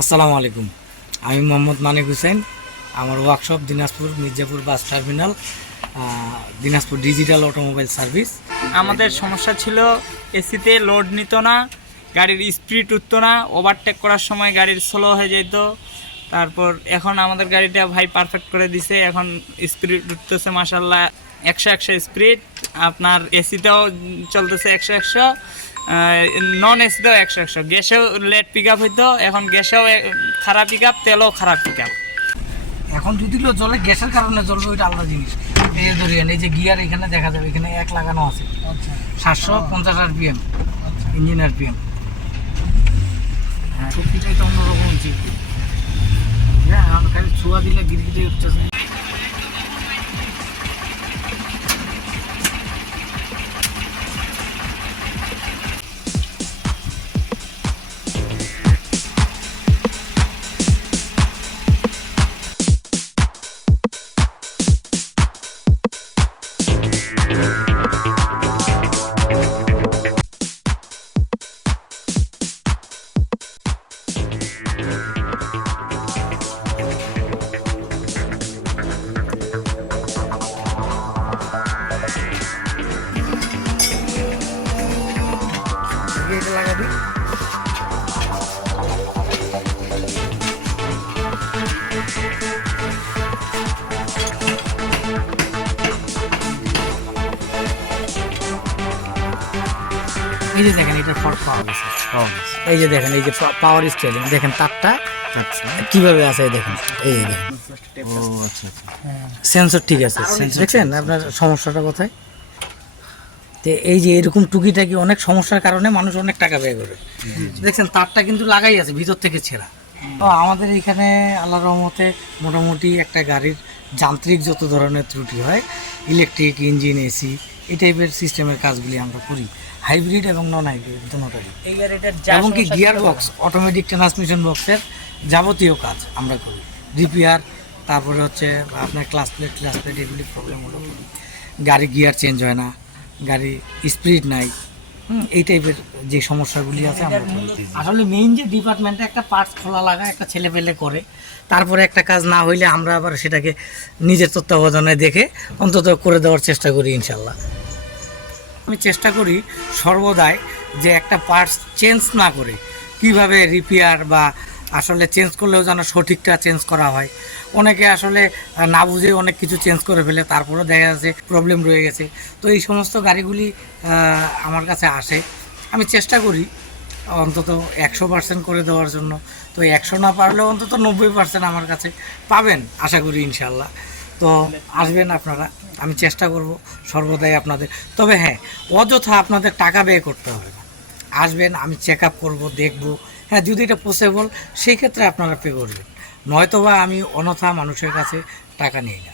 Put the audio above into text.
আসসালামু আলাইকুম। আমি মোহাম্মদ মানিক হুসেন। আমার workshop Dinajpur Mirzapur bus terminal, Dinajpur digital automobile service. আমাদের সমস্যা ছিল এসিতে লোড নিত না, গাড়ির স্পিড উঠতো না, ওভারটেক করার সময় গাড়ির স্লো হয়ে যেত। তারপর এখন আমাদের গাড়িটা ভাই পারফেক্ট করে দিছে, এখন স্পিড উঠতেছে মাশাল্লাহ 100 স্পিড। আপনার এসিতেও চলতেছে 100, নন এসিতেও 100। গ্যাসেও লেট পিক আপ হইতো, এখন গ্যাসেও খারাপ পিক আপ, তেলও খারাপ পিক আপ। এখন যদি চলে গ্যাসের কারণে চলবে, ওইটা আলাদা জিনিস। এই যে ধরিয়েন, এই যে গিয়ার এখানে দেখা যাবে, এখানে 1 লাগানো আছে। 750 RPM ইঞ্জিন RPM। হ্যাঁ, শক্তিটাই তো অন্যরকম হচ্ছে। হ্যাঁ, আমার খালি ছোঁয়া দিলে গিরগিরে উঠতেছে। এটা লাগাবি। এই যে দেখেন, এটা ফল্ট পাওয়া গেছে। এই যে দেখেন, এই যে পাওয়ার স্টেরিং দেখেন, তারটা কিভাবে আছে দেখেন। এই যে দেখেন, সেন্সর ঠিক আছে। দেখছেন আপনার সমস্যাটা কোথায়? তো এই যে এরকম টুকিটাকি অনেক সমস্যার কারণে মানুষ অনেক টাকা ব্যয় করে। দেখছেন, তারটা কিন্তু লাগাই আছে, ভিতর থেকে ছেঁড়া। তো আমাদের এখানে আল্লাহর রহমতে মোটামুটি একটা গাড়ির যান্ত্রিক যত ধরনের ত্রুটি হয়, ইলেকট্রিক, ইঞ্জিন, এসি, এই টাইপের সিস্টেমের কাজগুলি আমরা করি, হাইব্রিড এবং নন হাইব্রিড দুটোটাই। এবং কি গিয়ার বক্স, অটোমেটিক ট্রান্সমিশন বক্সের যাবতীয় কাজ আমরা করি, রিপেয়ার। তারপরে হচ্ছে আপনার ক্লাস প্লেট এগুলি প্রবলেম হলো করি। গাড়ি গিয়ার চেঞ্জ হয় না, গাড়ি স্পিড নাই, এই টাইপের যে সমস্যাগুলি আছে আমরা আসলে মেইন যে ডিপার্টমেন্টে একটা পার্টস খোলা লাগা একটা ছেলে পেলে করে, তারপরে একটা কাজ না হইলে আমরা আবার সেটাকে নিজের তত্ত্বাবধানে দেখে অন্তত করে দেওয়ার চেষ্টা করি ইনশাল্লাহ। আমি চেষ্টা করি সর্বদাই যে একটা পার্টস চেঞ্জ না করে কিভাবে রিপেয়ার বা আসলে চেঞ্জ করলেও যেন সঠিকটা চেঞ্জ করা হয়। অনেকে আসলে না বুঝে অনেক কিছু চেঞ্জ করে ফেলে, তারপরেও দেখা যাচ্ছে প্রবলেম রয়ে গেছে। তো এই সমস্ত গাড়িগুলি আমার কাছে আসে, আমি চেষ্টা করি অন্তত 100% করে দেওয়ার জন্য। তো 100 না পারলেও অন্তত 90% আমার কাছে পাবেন আশা করি ইনশাল্লাহ। তো আসবেন আপনারা, আমি চেষ্টা করব সর্বদাই আপনাদের। তবে হ্যাঁ, অযথা আপনাদের টাকা ব্যয় করতে হবে না। আসবেন, আমি চেক আপ করবো, দেখবো। হ্যাঁ, যদি এটা পসিবল সেই ক্ষেত্রে আপনারা পে করবেন, নয়তোবা আমি অনথা মানুষের কাছে টাকা নিই না।